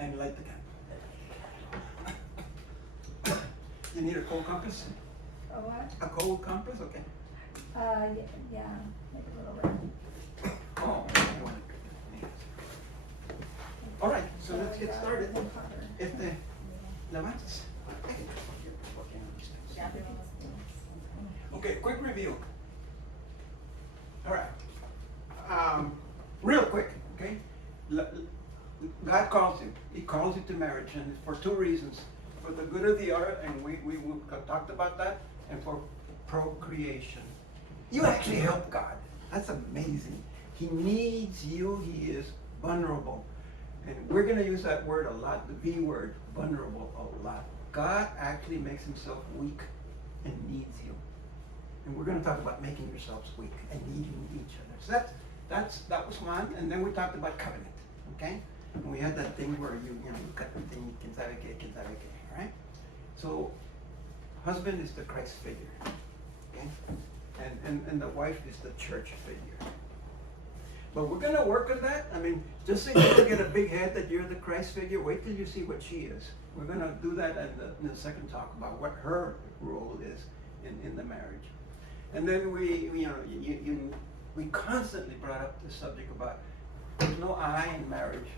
and light the candle. You need a cold compass? A what? A cold compass? Okay. Yeah, make a little red. Oh, all right, so let's get started. Este, levantes. Okay, quick review. All right. Real quick, okay? God calls you. He calls you to marriage, and for two reasons. For the good of the earth, and we talked about that, and for procreation. You actually help God. That's amazing. He needs you. He is vulnerable. And we're going to use that word a lot, the V word, vulnerable, a lot. God actually makes himself weak and needs you. And we're going to talk about making yourselves weak and needing each other. So that was one. And then we talked about covenant, okay? And we had that thing where you cut the thing, quién sabe qué, right? So, husband is the Christ figure, okay? And the wife is the church figure. But we're going to work on that. I mean, just so you don't get a big head that you're the Christ figure, wait till you see what she is. We're going to do that in the second talk about what her role is in the marriage. And then we constantly brought up the subject about there's no I in marriage.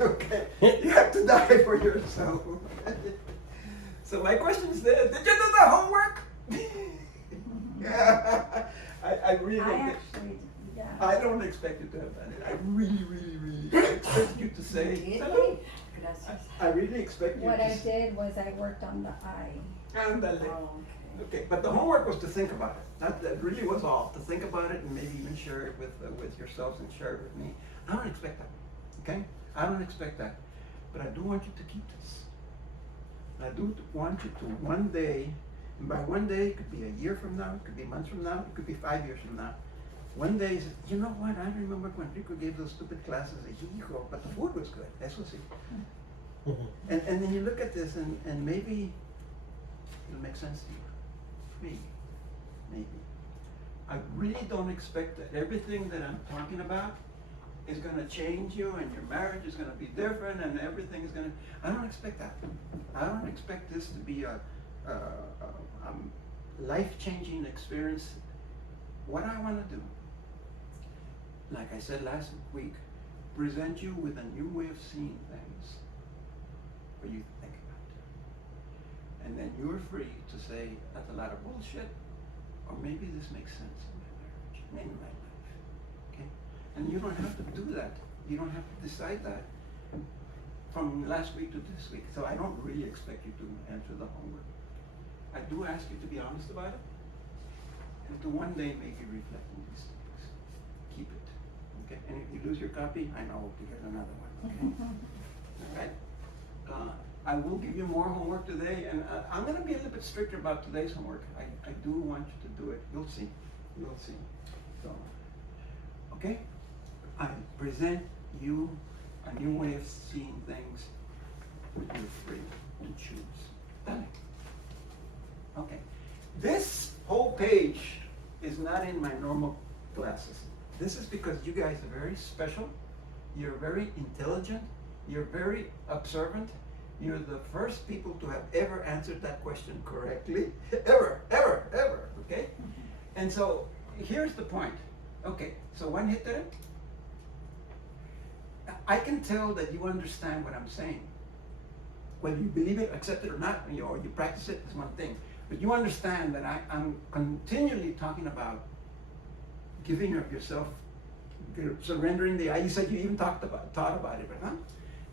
Okay, you have to die for yourself. So my question is this: did you do the homework? Yeah, I really don't. I don't expect you to have done it. I really expect you to say. I really expect you. What I did was I worked on the I. Ándale. Okay, but the homework was to think about it. That really was all. To think about it and maybe even share it with yourselves and share it with me. I don't expect that. Okay? I don't expect that. But I do want you to keep this. I do want you to one day, and by one day, it could be a year from now, it could be months from now, it could be 5 years from now. One day, you know what? I remember when Rico gave those stupid classes at Hijo, but the food was good. Eso sí. And then you look at this, and maybe it'll make sense to you. Maybe. I really don't expect that everything that I'm talking about is going to change you, and your marriage is going to be different, and everything is going to. I don't expect that. I don't expect this to be a life-changing experience. What I want to do, like I said last week, present you with a new way of seeing things for you to think about. And then you're free to say, that's a lot of bullshit, or maybe this makes sense in my marriage, in my life. Okay? And you don't have to do that. You don't have to decide that from last week to this week. So I don't really expect you to answer the homework. I do ask you to be honest about it, and to one day make you reflect on these things. Keep it. Okay? And if you lose your copy, I know to get another one. Okay? All right? I will give you more homework today, and I'm going to be a little bit stricter about today's homework. I do want you to do it. You'll see. You'll see. So, okay? I present you a new way of seeing things. You're free to choose. Done. Okay. This whole page is not in my normal classes. This is because you guys are very special. You're very intelligent. You're very observant. You're the first people to have ever answered that question correctly. Ever. Okay? And so, here's the point. Okay, so one hit there. I can tell that you understand what I'm saying. Whether you believe it, accept it or not, or you practice it is one thing. But you understand that I'm continually talking about giving of yourself, surrendering the I. You said you even thought about it, but huh?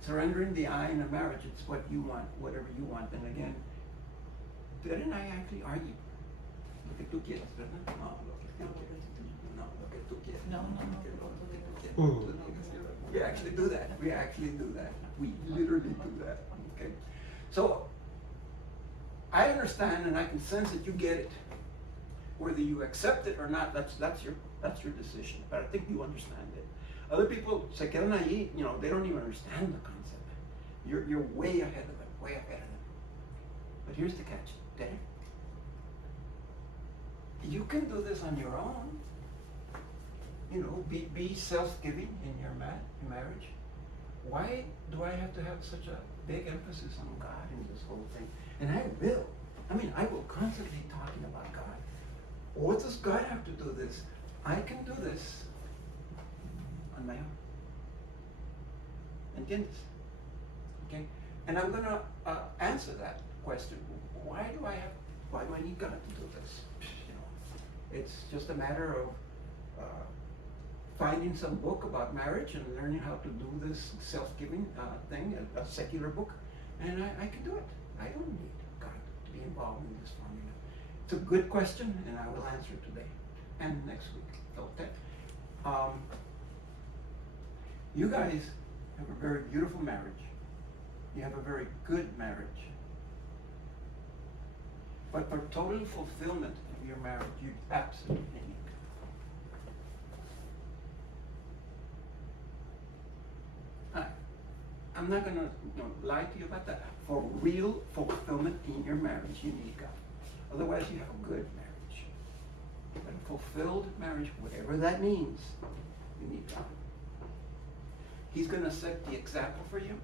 Surrendering the I in a marriage, it's what you want, whatever you want. And again, didn't I actually argue? Lo que tú quieras, ¿verdad? No, lo que tú quieras. No, lo que tú quieras. No. We actually do that. We literally do that. Okay? So, I understand and I can sense that you get it. Whether you accept it or not, that's your decision. But I think you understand it. Other people se quedan allí, they don't even understand the concept. You're way ahead of them, But here's the catch, Derek. You can do this on your own. Be self-giving in your marriage. why do I have to have such a big emphasis on God in this whole thing? And I will. I mean, I will constantly talking about God. What does God have to do this? I can do this on my own. ¿Entiendes? Okay? And I'm going to answer that question. Why do I need God to do this? You know, it's just a matter of finding some book about marriage and learning how to do this self-giving thing, a secular book, and I can do it. I don't need God to be involved in this formula. It's a good question, and I will answer it today and next week. Okay. You guys have a very beautiful marriage. You have a very good marriage. But for total fulfillment of your marriage, you absolutely need God. I'm not going to lie to you about that. For real fulfillment in your marriage, you need God. Otherwise, you have a good marriage. But a fulfilled marriage, whatever that means, you need God. He's going to set the example for you.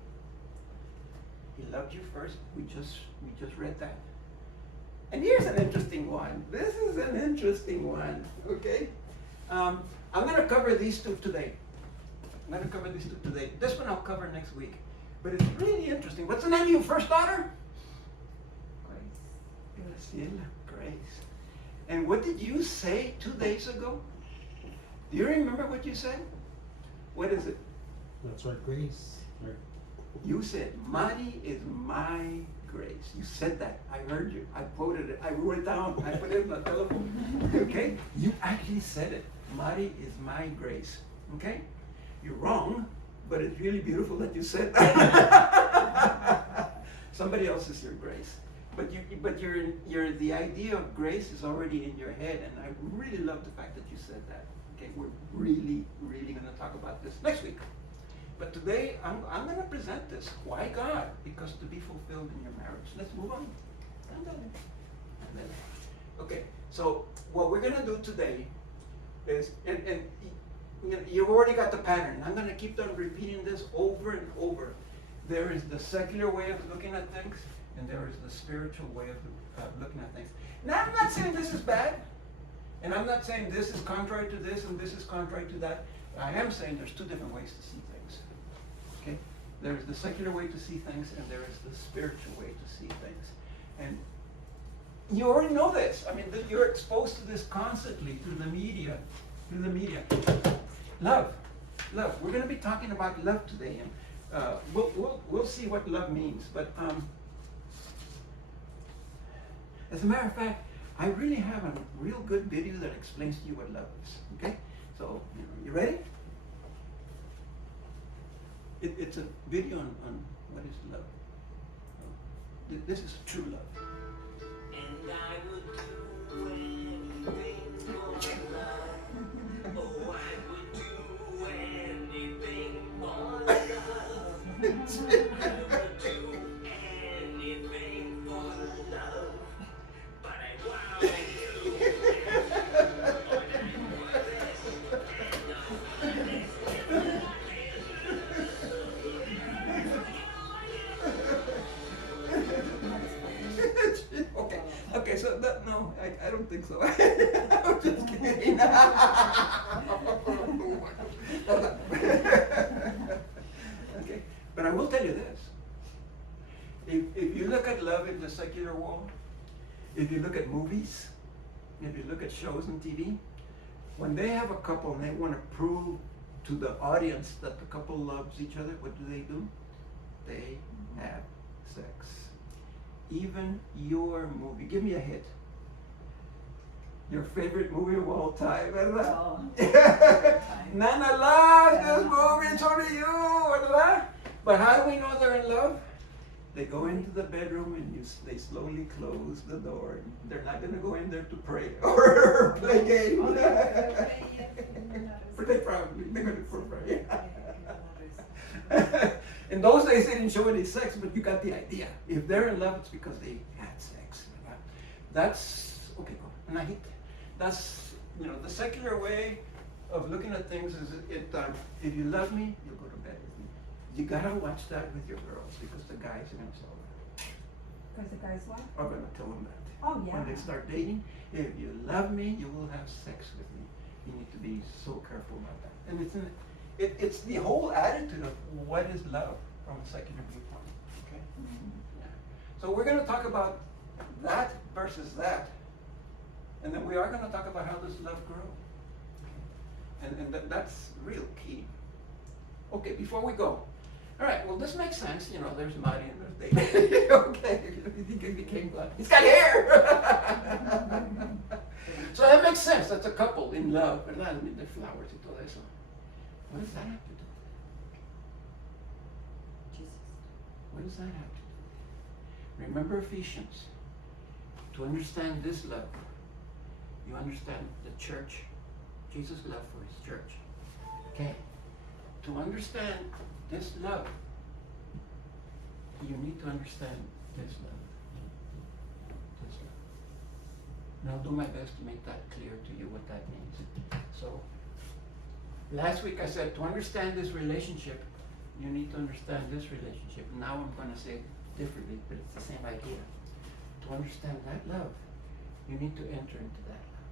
He loved you first. We just read that. And here's an interesting one. This is an interesting one. Okay? I'm going to cover these two today. This one I'll cover next week. But it's really interesting. What's the name of your first daughter? Grace. Grace. And what did you say 2 days ago? Do you remember what you said? What is it? That's right, Grace. Right. You said, Mari is my grace. You said that. I heard you. I quoted it. I wrote it down. I put it in my telephone. Okay? You actually said it. Mari is my grace. Okay? You're wrong, but it's really beautiful that you said that. Somebody else is your grace. But the idea of grace is already in your head, and I really love the fact that you said that. Okay, we're really, really going to talk about this next week. But today, I'm going to present this. Why God? Because to be fulfilled in your marriage. Let's move on. Okay, so what we're going to do today is, and you know, you've already got the pattern. I'm going to keep on repeating this over and over. There is the secular way of looking at things, and there is the spiritual way of looking at things. Now, I'm not saying this is bad, and I'm not saying this is contrary to this and this is contrary to that. I am saying there's two different ways to see things. Okay? There is the secular way to see things, and there is the spiritual way to see things. And you already know this. I mean, you're exposed to this constantly through the media. Love. We're going to be talking about love today, and we'll see what love means. But as a matter of fact, I really have a real good video that explains to you what love is. Okay? So, you ready? It's a video on what is love. This is true love. And I would do anything for love. Oh, I would do anything for love. I would do anything for love. But I won't do Okay, so no, I don't think so. I'm just kidding. Okay, but I will tell you this. If you look at love in the secular world, if you look at movies, if you look at shows on TV, when they have a couple and they want to prove to the audience that the couple loves each other, what do? They have sex. Even your movie, give me a hit. Your favorite movie of all time, ¿verdad? Oh. Nana loves this movie, it's only you, ¿verdad? But how do we know they're in love? They go into the bedroom and they slowly close the door. They're not going to go in there to pray or play games. Oh, But they probably, they're going to pray. In those days, they didn't show any sex, but you got the idea. If they're in love, it's because they had sex. Right? That's, okay, go. And that's, the secular way of looking at things is, if you love me, you'll go to bed with me. You gotta watch that with your girls because the guys are gonna tell that. Cause the guys what? Are gonna tell them that. Oh, yeah. When they start dating, if you love me, you will have sex with me. You need to be so careful about that. And it's the whole attitude of what is love from a secular viewpoint. Okay. Yeah. So we're going to talk about that versus that, and then we are going to talk about how does love grow. And that's real key. Okay, before we go, all right. Well, this makes sense. You know, there's Marty and there's David. Okay, he became black. He's got hair. So that makes sense. That's a couple in love, ¿verdad? I mean, the flowers y todo eso. What does that have to do with it? Jesus. What does that have to do with it? Remember Ephesians. To understand this love, you understand the church, Jesus' love for his church. Okay. To understand this love, you need to understand this love. This love. And I'll do my best to make that clear to you what that means. So, last week I said to understand this relationship, you need to understand this relationship. Now I'm going to say it differently, but it's the same idea. To understand that love, you need to enter into that love.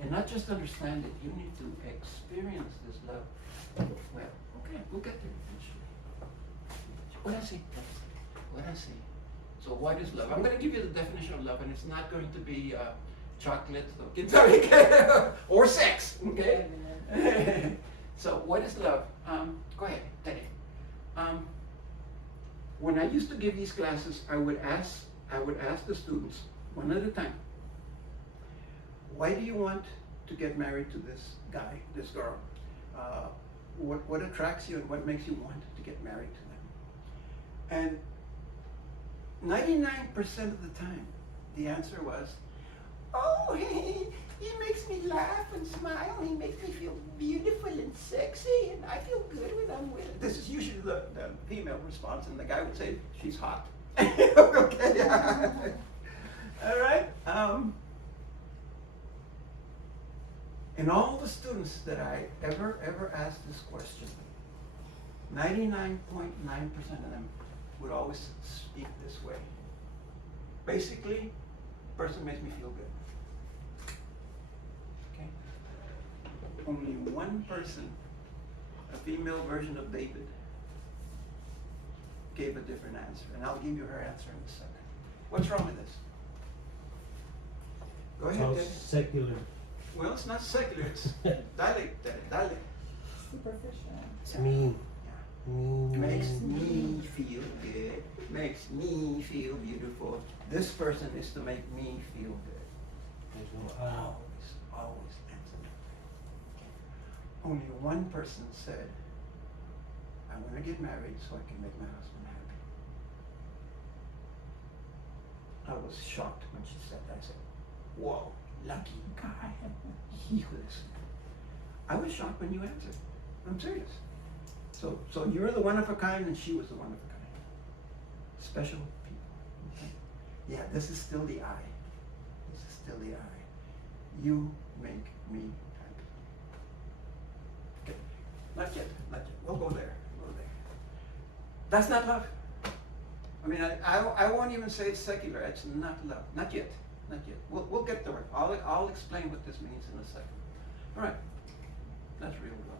And not just understand it, you need to experience this love. Well, okay, we'll get there eventually. What I say? What I say? So what is love? I'm going to give you the definition of love, and it's not going to be chocolate or sex, okay? So what is love? Go ahead, Teddy. When I used to give these classes, I would ask the students one at a time, why do you want to get married to this guy, this girl? What attracts you and what makes you want to get married to them? And 99% of the time, the answer was, oh, he makes me laugh and smile. He makes me feel beautiful and sexy, and I feel good when I'm with him. This is usually the female response, and the guy would say, she's hot. Okay. All right. And all the students that I ever asked this question, 99.9% of them would always speak this way. Basically, person makes me feel good. Okay? Only one person, a female version of David, gave a different answer. And I'll give you her answer in a second. What's wrong with this? Go ahead, So David. secular. Well, it's not secular, it's dale. Superficial. It's mean. Makes me feel good, makes me feel beautiful. This person is to make me feel good. There's no Always answer that. Only one person said, I want to get married so I can make my husband happy. I was shocked when she said that. I said, whoa, lucky guy. Hijo de su. I was shocked when you answered. I'm serious. So you're the one of a kind and she was the one of a kind. Special people. Okay? Yeah, this is still the I. This is still the I. You make me happy. Okay. Not yet. We'll go there. That's not love. I mean, I won't even say it's secular. It's not love. Not yet. We'll get there. I'll explain what this means in a second. All right. That's real love.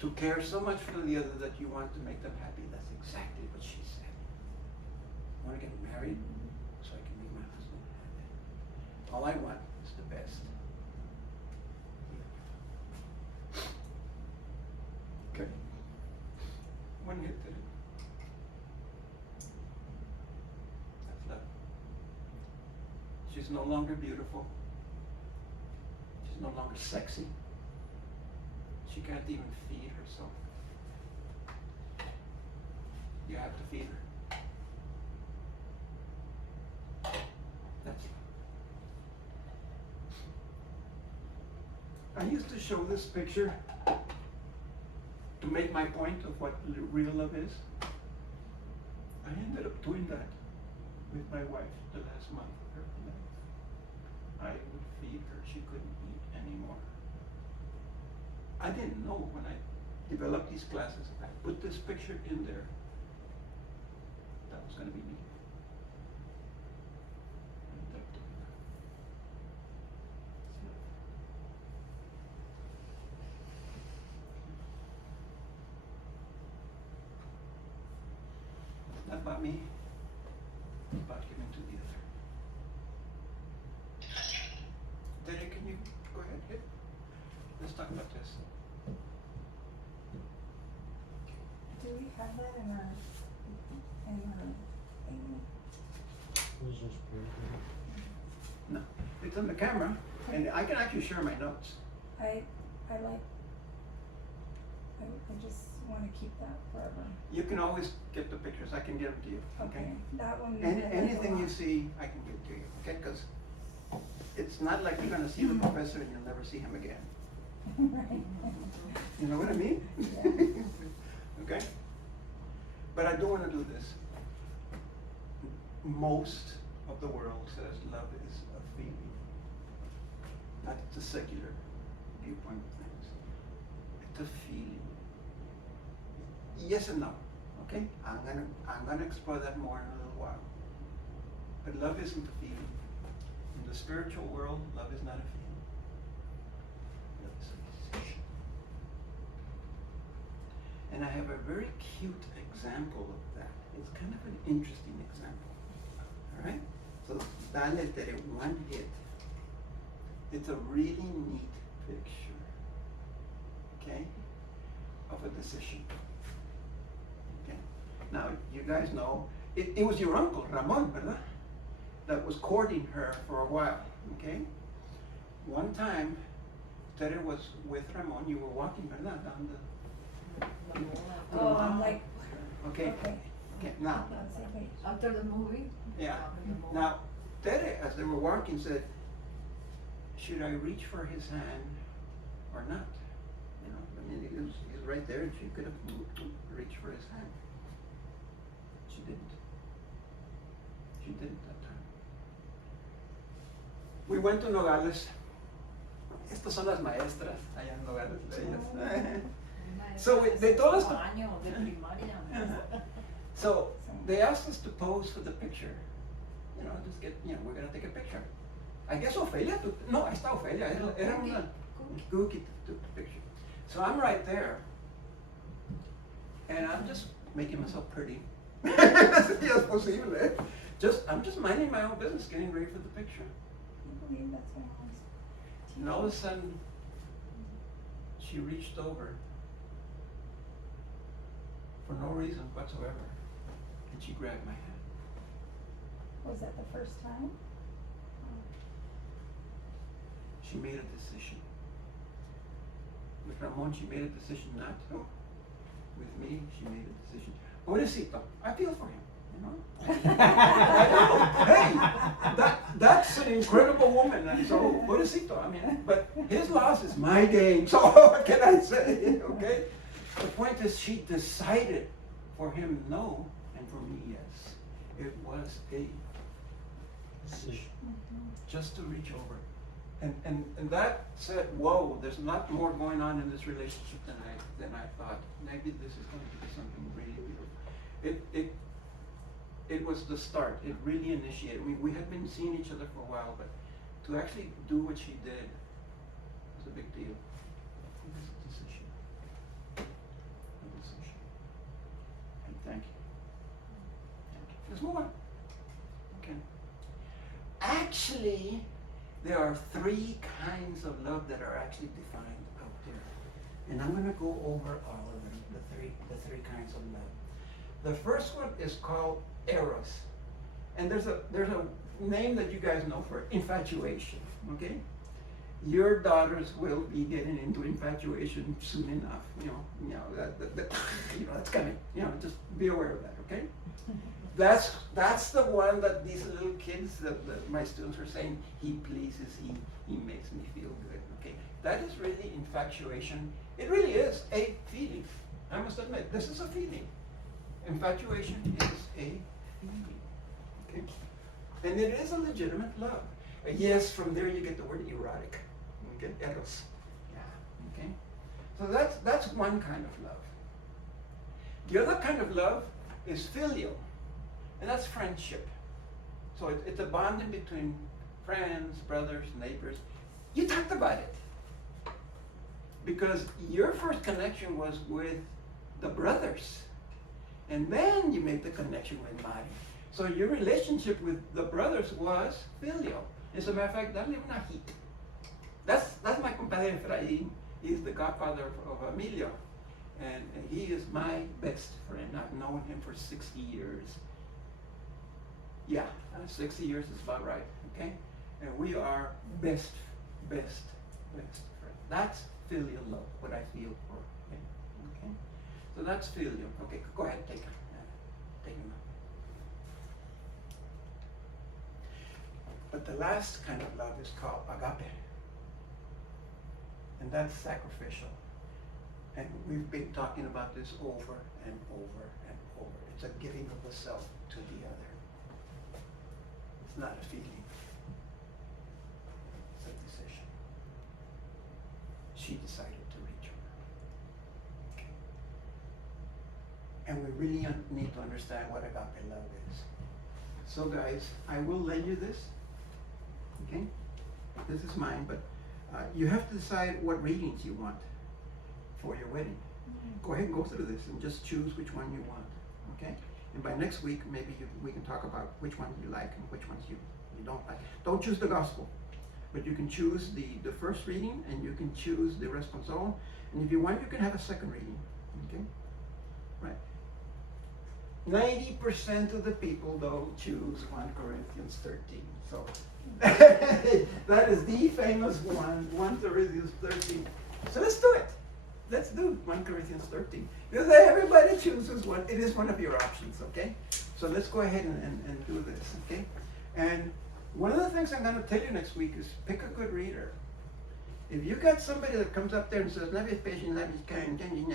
To care so much for the other that you want to make them happy. That's exactly what she said. I want to get married so I can make my husband happy. All I want is the best. Okay. One hit did it. That's love. She's no longer beautiful. She's no longer sexy. She can't even feed herself. You have to feed her. That's love. I used to show this picture to make my point of what real love is. I ended up doing that with my wife the last month of her life. I would feed her. She couldn't eat anymore. I didn't know when I developed these classes, if I put this picture in there, that was gonna be me. And that took me. It's not about me, it's about giving to the other. Derek, can you go ahead, hit? Let's talk about this. Do we have that in our thing? Who's this person? No, it's on the camera, and I can actually share my notes. I just wanna keep that forever. You can always get the pictures, I can give them to you, okay? That one. Any, I like a anything you lot. see, I can give to you, okay? Because it's not like you're gonna see the professor and you'll never see him again. Right. You know what I mean? Yeah. Okay? But I do wanna do this. Most of the world says love is a feeling. That's the secular viewpoint of things. It's a feeling. Yes and no, okay? I'm gonna explore that more in a little while. But love isn't a feeling. In the spiritual world, love is not a feeling. Love is a decision. And I have a very cute example of that. It's kind of an interesting example. All right? So dale tere one hit. It's a really neat picture, okay, of a decision. Okay. Now you guys know it was your uncle Ramon, ¿verdad? That was courting her for a while. Okay. One time, Tere was with Ramon. You were walking, ¿verdad? Down the. Oh, I'm like, Okay. okay. Okay. Now. That's okay. After the movie? Yeah. After the movie. Now, Tere, as they were walking, said, "Should I reach for his hand or not?" You know, I mean, he's right there, and she could have reached for his hand. She didn't. She didn't that time. We went to Nogales. Estas son las maestras allá en Nogales. Ellas. So they told us to- Año de primaria. So they asked us to pose for the picture. You know, just get, you know, we're gonna take a picture. I guess Ofelia took, no, ahí está Ofelia, era una, Cookie took the picture. So I'm right there, and I'm just making myself pretty. Si es posible, eh? I'm just minding my own business, getting ready for the picture. I believe that's what I was. And all of a sudden, she reached over for no reason whatsoever, and she grabbed my hand. Was that the first time? She made a decision. With Ramon, she made a decision not to. With me, she made a decision. Pobrecito, I feel for him, you know? I know. Hey, that's an incredible woman, and so, pobrecito, I mean, but his loss is my gain, so what can I say, okay? The point is, she decided for him no, and for me yes. It was a decision, just to reach over. And that said, whoa, there's a lot more going on in this relationship than I thought. Maybe this is going to be something really beautiful. It was the start. It really initiated. We had been seeing each other for a while, but to actually do what she did was a big deal. It was a decision. A decision. And thank you. Thank you. Let's move on. Okay. Actually, there are three kinds of love that are actually defined out there. And I'm going to go over all of them, the three kinds of love. The first one is called Eros. And there's a name that you guys know for it, infatuation, okay? Your daughters will be getting into infatuation soon enough, you know that's coming, just be aware of that, okay? That's the one that these little kids that my students are saying, he pleases, he makes me feel good, okay? That is really infatuation. It really is a feeling. I must admit, this is a feeling. Infatuation is a feeling, okay? And it is a legitimate love. Yes, from there you get the word erotic, okay? Eros, yeah, okay? So that's one kind of love. The other kind of love is filial, and that's friendship. So it's a bonding between friends, brothers, neighbors. You talked about it. Because your first connection was with the brothers. And then you made the connection with Mari. So your relationship with the brothers was filial. As a matter of fact, dale una hit. That's my compadre Efraín. He's the godfather of Emilio. And he is my best friend. I've known him for 60 years. Yeah, 60 years is about right, okay? And we are best friends. That's filial love, what I feel for him, okay? So that's filial. Okay, go ahead, take him out. But the last kind of love is called agape. And that's sacrificial. And we've been talking about this over and over and over. It's a giving of the self to the other. It's not a feeling. It's a decision. She decided to reach her. And we really need to understand what agape love is. So guys, I will lend you this. Okay? This is mine, but you have to decide what readings you want for your wedding. Go ahead and go through this and just choose which one you want. Okay? And by next week, maybe we can talk about which ones you like and which ones you don't like. Don't choose the gospel, but you can choose the first reading and you can choose the responsorial. And if you want, you can have a second reading. Okay? Right. 90% of the people, though, choose 1 Corinthians 13. So that is the famous one, 1 Corinthians 13. So let's do it. Let's do 1 Corinthians 13. Because everybody chooses one. It is one of your options, okay? So let's go ahead and do this, okay? And one of the things I'm going to tell you next week is pick a good reader. If you got somebody that comes up there and says, love is patient, love is kind, I mean,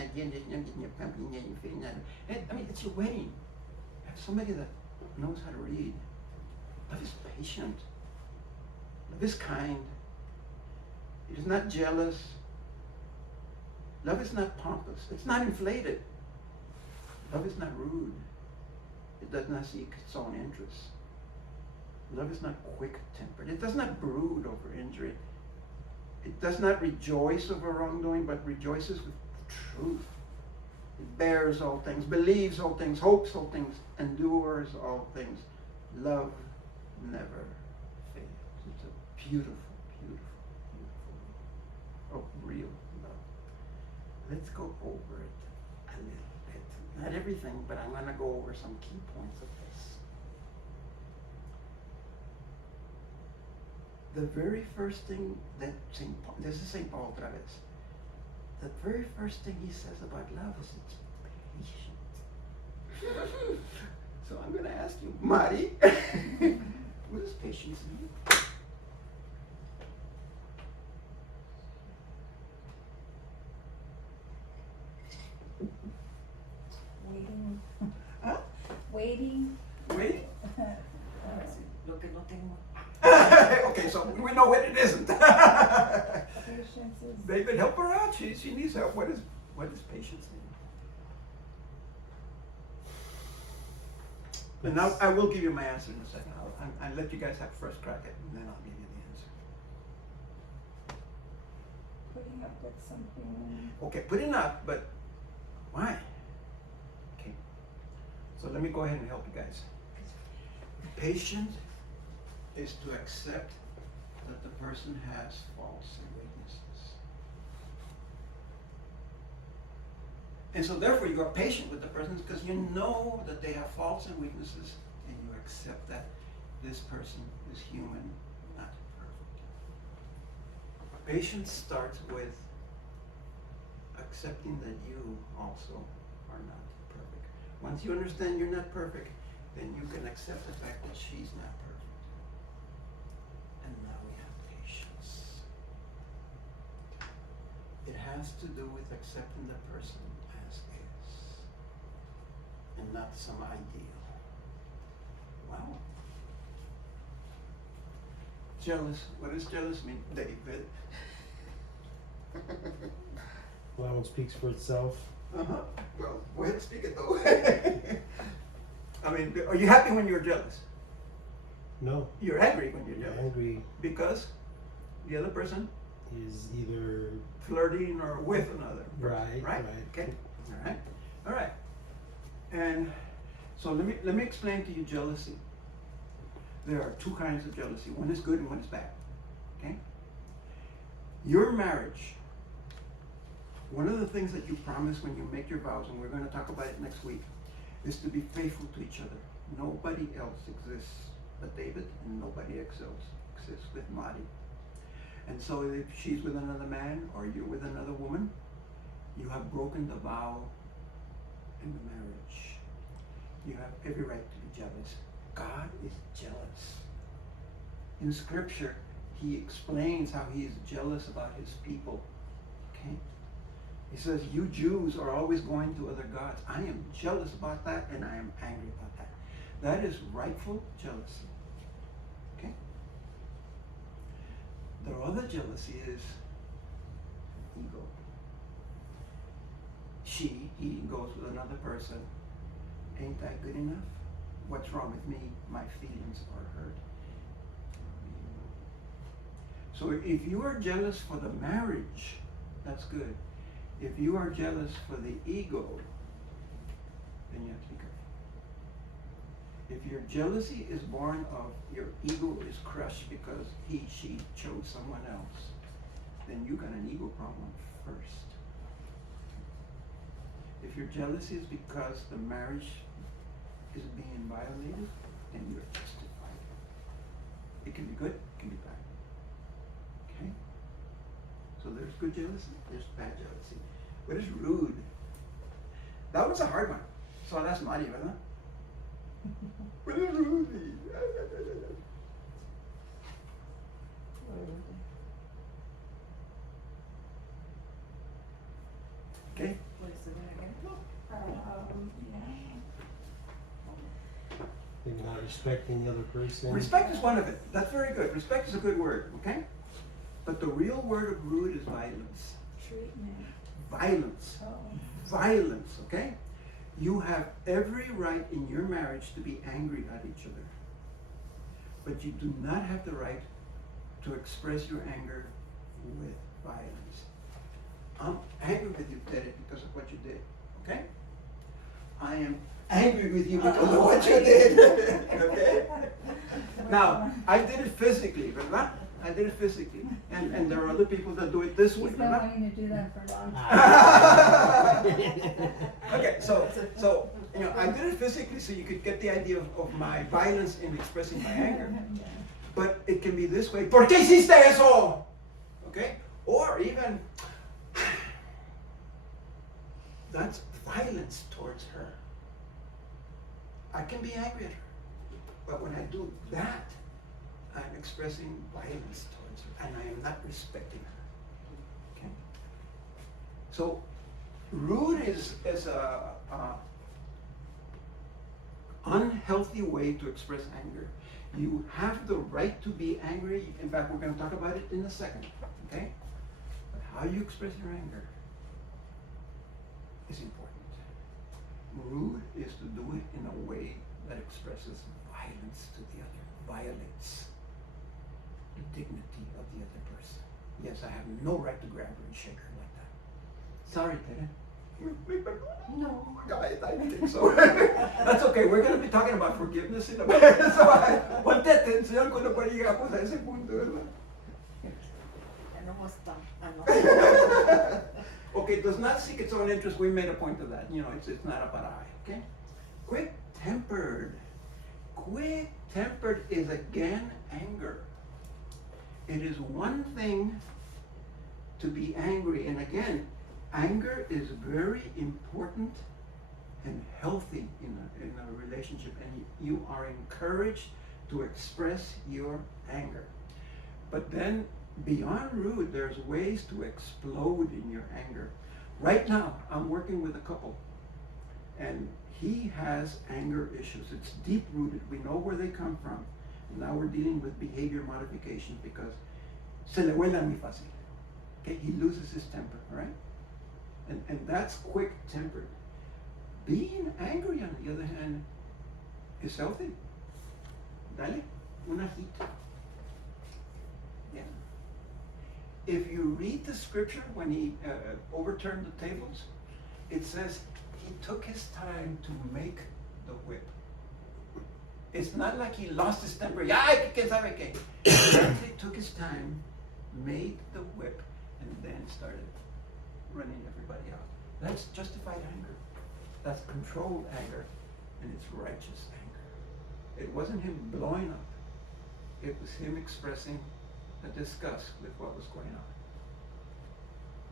it's your wedding. Have somebody that knows how to read. Love is patient. Love is kind. It is not jealous. Love is not pompous. It's not inflated. Love is not rude. It does not seek its own interests. Love is not quick-tempered. It does not brood over injury. It does not rejoice over wrongdoing, but rejoices with truth. It bears all things, believes all things, hopes all things, endures all things. Love never fails. It's a beautiful, beautiful, beautiful, oh, real love. Let's go over it a little bit. Not everything, but I'm going to go over some key points of this. The very first thing that this is St. Paul otra vez. The very first thing he says about love is it's patient. So I'm going to ask you, Mari, what does patience mean? Waiting. Huh? Waiting. Wait. Lo que no tengo. Okay, so we know what it isn't. Patience is. David, help her out. She needs help. What does patience mean? And now I will give you my answer in a second. I'll let you guys have first crack at it, and then I'll give you the answer. Putting up with something. Okay, putting up, but why? Okay. So let me go ahead and help you guys. Patient is to accept that the person has faults and weaknesses. And so therefore you are patient with the person because you know that they have faults and weaknesses and you accept that this person is human, not perfect. Patience starts with accepting that you also are not perfect. Once you understand you're not perfect, then you can accept the fact that she's not perfect. And now we have patience. It has to do with accepting the person as is and not some ideal. Wow. Jealous. What does jealous mean, David? Well, that one speaks for itself. Uh-huh. Well, go ahead and speak it though. I mean, are you happy when you're jealous? No, You're angry when you're jealous. angry Because the other person is either flirting or with another. right, Right? Okay. All right. All right. And so let me explain to you jealousy. There are two kinds of jealousy. One is good and one is bad. Okay? Your marriage, one of the things that you promise when you make your vows, and we're going to talk about it next week, is to be faithful to each other. Nobody else exists but David, and nobody else exists with Marty. And so if she's with another man or you're with another woman, you have broken the vow in the marriage. You have every right to be jealous. God is jealous. In Scripture, he explains how he is jealous about his people. Okay? He says, you Jews are always going to other gods. I am jealous about that, and I am angry about that. That is rightful jealousy. Okay? The other jealousy is ego. He goes with another person. Ain't I good enough? What's wrong with me? My feelings are hurt. So if you are jealous for the marriage, that's good. If you are jealous for the ego, then you have to be careful. If your jealousy is born of your ego is crushed because she chose someone else, then you got an ego problem first. If your jealousy is because the marriage is being violated, then you're justified. It can be good, it can be bad. Okay? So there's good jealousy, there's bad jealousy. What is rude? That was a hard one. So that's Mari, ¿verdad? What is rude? Okay? What is it again? Yeah. maybe not respecting the other person. Respect is one of it. That's very good. Respect is a good word, okay? But the real word of rude is violence. Treatment. Violence. Oh. Violence, okay? You have every right in your marriage to be angry at each other. But you do not have the right to express your anger with violence. I'm angry with you, Tere, because of what you did, okay? I am angry with you because of what you did, okay? Now, I did it physically, ¿verdad? I did it physically. And there are other people that do it this way, He's been ¿verdad? wanting to do that for a long time. Okay, so you know, I did it physically so you could get the idea of my violence in expressing my anger. Yeah. But it can be this way. ¿Por qué hiciste eso? Okay? Or even that's violence towards her. I can be angry at her. But when I do that, I'm expressing violence towards her and I am not respecting her. Okay? So rude is a unhealthy way to express anger. You have the right to be angry. In fact, we're going to talk about it in a second. Okay? But how you express your anger is important. Rude is to do it in a way that expresses violence to the other, violates the dignity of the other person. Yes, I have no right to grab her and shake her like that. Sorry, Tere. No. I think so. That's okay. We're going to be talking about forgiveness in a minute. So ponte atención cuando llegamos a ese punto, ¿verdad? And almost done. I know. Okay, does not seek its own interest. We made a point of that. You know, it's not a para. Okay? Quick-tempered. Quick-tempered is again anger. It is one thing to be angry, and again, anger is very important and healthy in a relationship, and you are encouraged to express your anger. But then, beyond rude, there's ways to explode in your anger. Right now, I'm working with a couple, and he has anger issues. It's deep-rooted. We know where they come from. And now we're dealing with behavior modification because se le vuela muy fácil. Okay, he loses his temper, all right? And that's quick tempered. Being angry, on the other hand, is healthy. Dale, una hit. Yeah. If you read the scripture when he overturned the tables, it says he took his time to make the whip. It's not like he lost his temper. Ay, que sabe qué. He actually took his time, made the whip, and then started running everybody out. That's justified anger. That's controlled anger, and it's righteous anger. It wasn't him blowing up. It was him expressing a disgust with what was going on.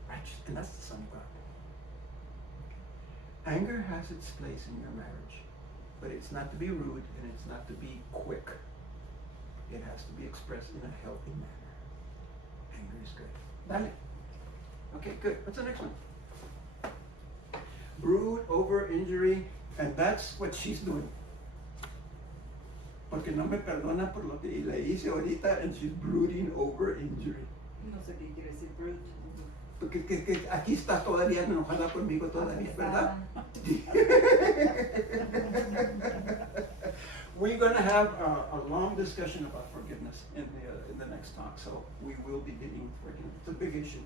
Righteous, and that's the Son of God. Anger has its place in your marriage, but it's not to be rude and it's not to be quick. It has to be expressed in a healthy manner. Anger is good. Dale. Okay, good. What's the next one? Brood over injury, and that's what she's doing. Porque no me perdona por lo que le hice ahorita, and she's brooding over injury. No sé qué quiere decir brute. Porque que aquí está todavía enojada conmigo todavía, ¿verdad? We're going to have a long discussion about forgiveness in the next talk, so we will be dealing with forgiveness. It's a big issue.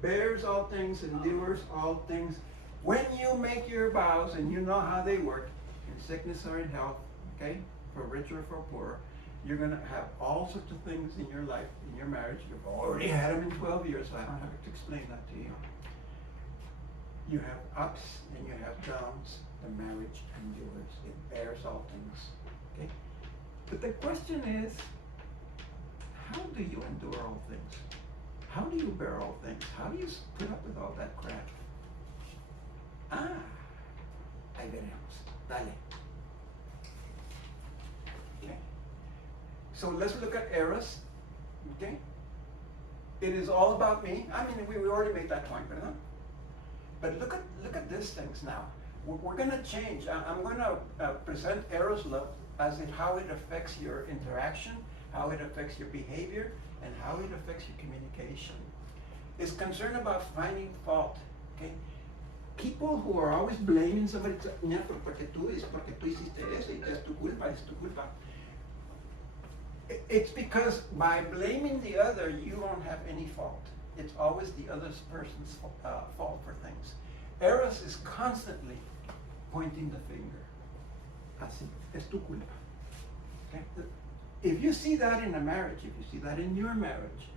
Bears all things, endures all things. When you make your vows and you know how they work, in sickness or in health, okay, for rich or for poor, you're going to have all sorts of things in your life, in your marriage. You've already had them in 12 years, so I don't have to explain that to you. You have ups and you have downs. The marriage endures. It bears all things. Okay? But the question is, how do you endure all things? How do you bear all things? How do you put up with all that crap? Ahí veremos. Dale. Okay. So let's look at Eros. Okay? It is all about me. I mean, we already made that point, ¿verdad? But look at these things now. We're going to change. I'm going to present Eros love as how it affects your interaction, how it affects your behavior, and how it affects your communication. It's concerned about finding fault. Okay? People who are always blaming somebody, mira, porque tú hiciste eso, y es tu culpa, It's because by blaming the other, you don't have any fault. It's always the other person's fault for things. Eros is constantly pointing the finger. Así, es tu culpa. Okay? If you see that in a marriage, if you see that in your marriage,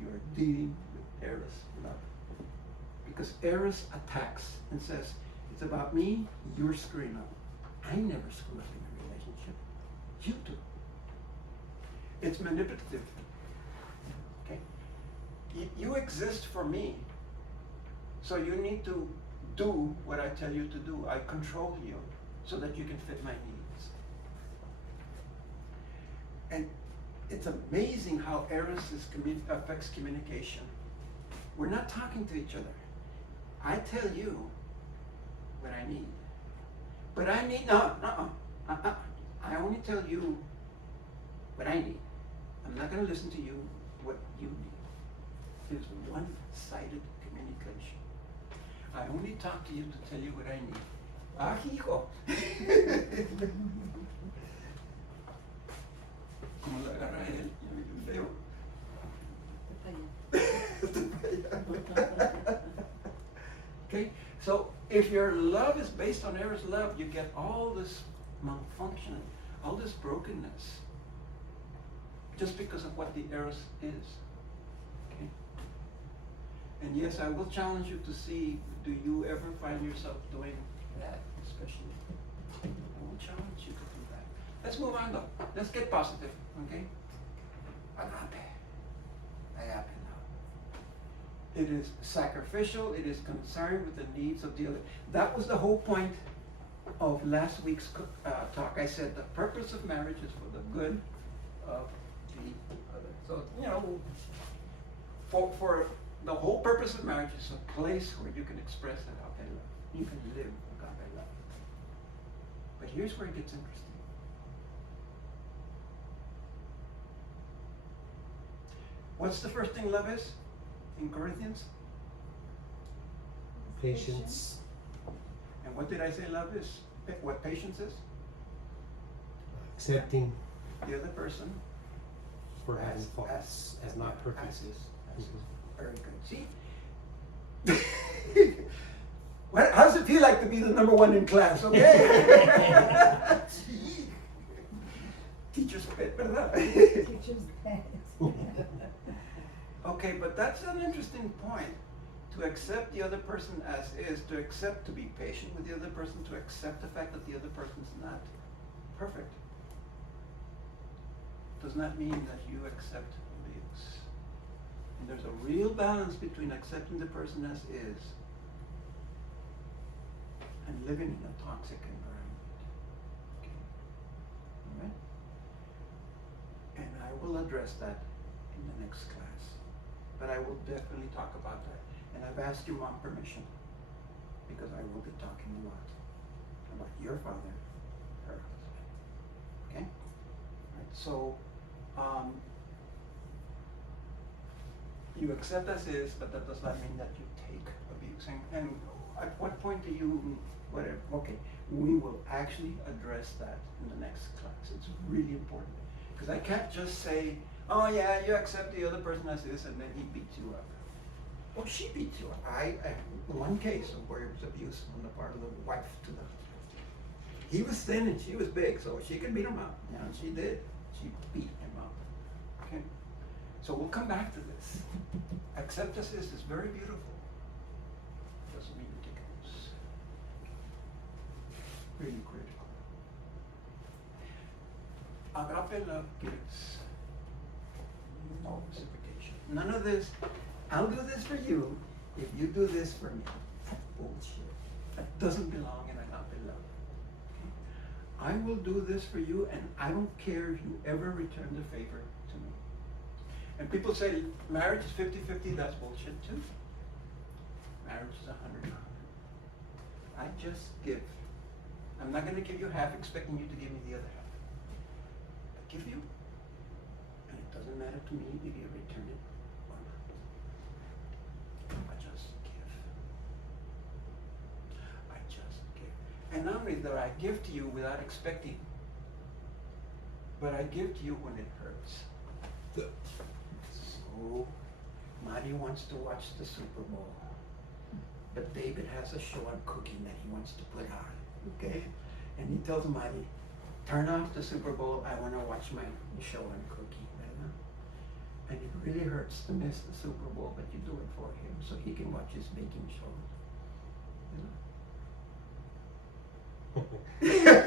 you're dealing with Eros love. Because Eros attacks and says, it's about me, you're screwing up. I never screw up in a relationship. You do. It's manipulative. Okay? You exist for me. So you need to do what I tell you to do. I control you so that you can fit my needs. And it's amazing how Eros affects communication. We're not talking to each other. I tell you what I need. But I need, I only tell you what I need. I'm not going to listen to you what you need. It's one-sided communication. I only talk to you to tell you what I need. Ah, hijo. Como lo agarra él, yo veo. Okay, so if your love is based on Eros love, you get all this malfunction, all this brokenness, just because of what the Eros is. Okay? And yes, I will challenge you to see, do you ever find yourself doing that, especially? I will challenge you to do that. Let's move on though. Let's get positive, okay? Agape. Agape love. It is sacrificial. It is concerned with the needs of the other. That was the whole point of last week's talk. I said the purpose of marriage is for the good of the other. So, you know, for the whole purpose of marriage is a place where you can express agape love. You can live agape love. But here's where it gets interesting. What's the first thing love is in Corinthians? patience, And what did I say love is? What patience is? accepting The other person for having as faults, as not yeah, perfect. as is. As is. Mhm. Very good. See? How does it feel like to be the number one in class, okay? Gee. Teacher's pet, ¿verdad? Teacher's pet. Okay, but that's an interesting point. To accept the other person as is, to accept to be patient with the other person, to accept the fact that the other person's not perfect, does not mean that you accept abuse. And there's a real balance between accepting the person as is and living in a toxic environment. Okay. All right? And I will address that in the next class. But I will definitely talk about that. And I've asked your mom permission because I will be talking a lot about your father, her husband. Okay? All right, so, you accept as is, but that does not mean that you take abuse. And at what point do you, whatever, okay, we will actually address that in the next class. It's really important. Because I can't just say, oh yeah, you accept the other person as is, and then he beats you up. Well, she beat you up. I one case of where it was abuse on the part of the wife to the husband. He was thin and she was big, so she could beat him up. You know, and she did. She beat him up. Okay? So we'll come back to this. Accept as is very beautiful. Doesn't mean you take abuse. Really critical. Agape love gives no reciprocation. None of this, I'll do this for you if you do this for me. Bullshit. That doesn't belong in agape love. Okay? I will do this for you, and I don't care if you ever return the favor to me. And people say marriage is 50-50, that's bullshit too. Marriage is 100-100. I just give. I'm not going to give you half expecting you to give me the other half. I give you, and it doesn't matter to me if you return it or not. I just give. I just give. And not only that I give to you without expecting, but I give to you when it hurts. So, Marty wants to watch the Super Bowl, but David has a show on cooking that he wants to put on, okay? And he tells Marty, turn off the Super Bowl, I want to watch my show on cooking, right? And it really hurts to miss the Super Bowl, but you do it for him so he can watch his baking show. You know?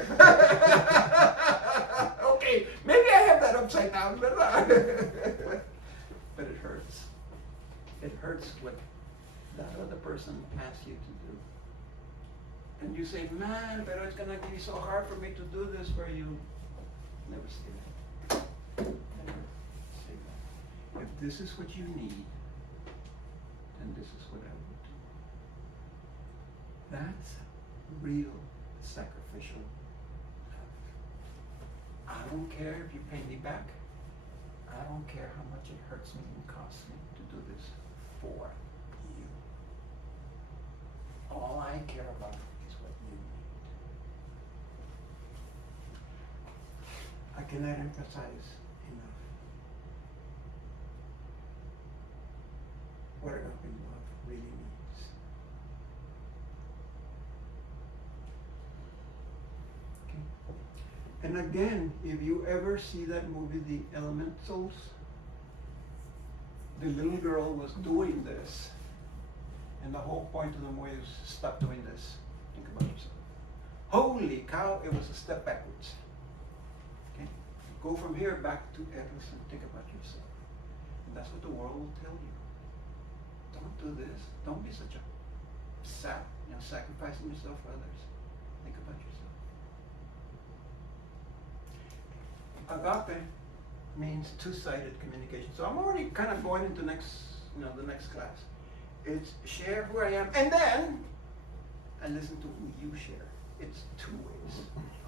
Okay, maybe I have that upside down, but but it hurts. It hurts what that other person asks you to do. And you say, man, but it's gonna be so hard for me to do this for you. Never say that. Never say that. If this is what you need, then this is what I will do. That's real sacrificial love. I don't care if you pay me back. I don't care how much it hurts me and costs me to do this for you. All I care about is what you need. I cannot emphasize enough what agape love really means. Okay? And again, if you ever see that movie, The Elementals, the little girl was doing this, and the whole point of the movie is stop doing this. Think about yourself. Holy cow, it was a step backwards. Okay? Go from here back to Atlas and think about yourself. And that's what the world will tell you. Don't do this. Don't be such a sap, sacrificing yourself for others. Think about yourself. Agape means two-sided communication. So I'm already kind of going into the next class. It's share who I am, and then I listen to who you share. It's two ways.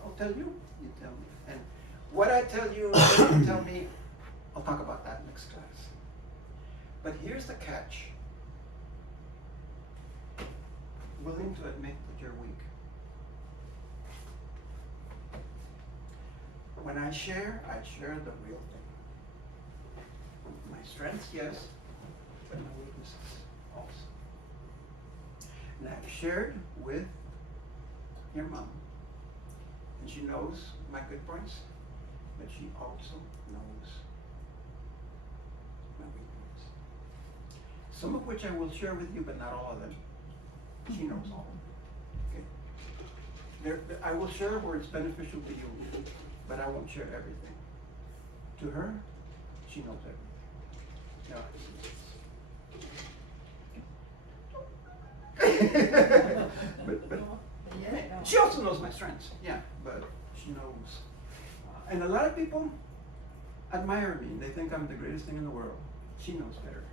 I'll tell you, you tell me. And what I tell you, what you tell me, I'll talk about that next class. But here's the catch. willing to admit that you're weak. When I share the real thing. My strengths, yes, but my weaknesses also. And I've shared with your mom, and she knows my good points, but she also knows my weaknesses. Some of which I will share with you, but not all of them. She knows all of them. Okay? I will share where it's beneficial to you, but I won't share everything. To her, she knows everything. but she also knows my strengths, yeah, but she knows. And a lot of people admire me. They think I'm the greatest thing in the world. She knows better.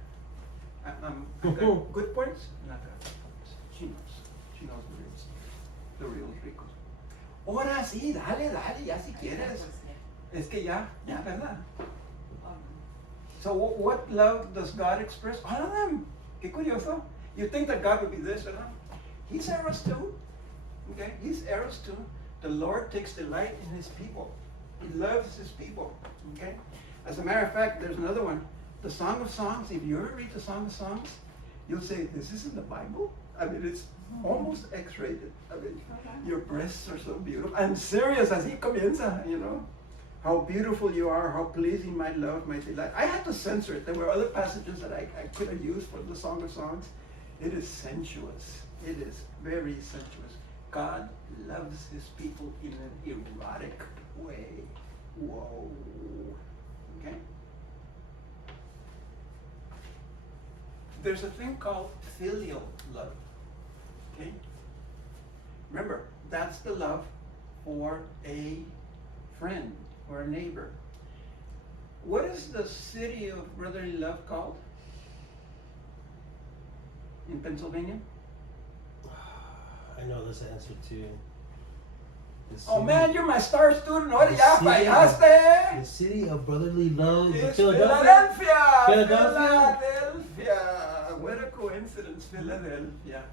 I've got good points, and I've got bad points. She knows. She knows the real stuff. The real ricos. Ahora sí, dale, ya si quieres. Es que ya, ¿verdad? So what love does God express? All of them. Qué curioso. You think that God would be this, ¿verdad? He's eros too. Okay? He's eros too. The Lord takes delight in his people. He loves his people. Okay? As a matter of fact, there's another one. The Song of Songs. If you ever read the Song of Songs, you'll say, this isn't the Bible? I mean, it's almost X-rated. I mean, your breasts are so beautiful. I'm serious, así comienza, you know. How beautiful you are, how pleasing my love, my delight. I had to censor it. There were other passages that I could have used for the Song of Songs. It is sensuous. It is very sensuous. God loves his people in an erotic way. Whoa. Okay? There's a thing called filial love. Okay? Remember, that's the love for a friend or a neighbor. What is the city of brotherly love called? In Pennsylvania? I know this answer to. Oh man, you're my star student. Ahora The ya city- fallaste. The city of brotherly love is It's Philadelphia. Philadelphia. Philadelphia. Philadelphia. What a coincidence, Philadelphia.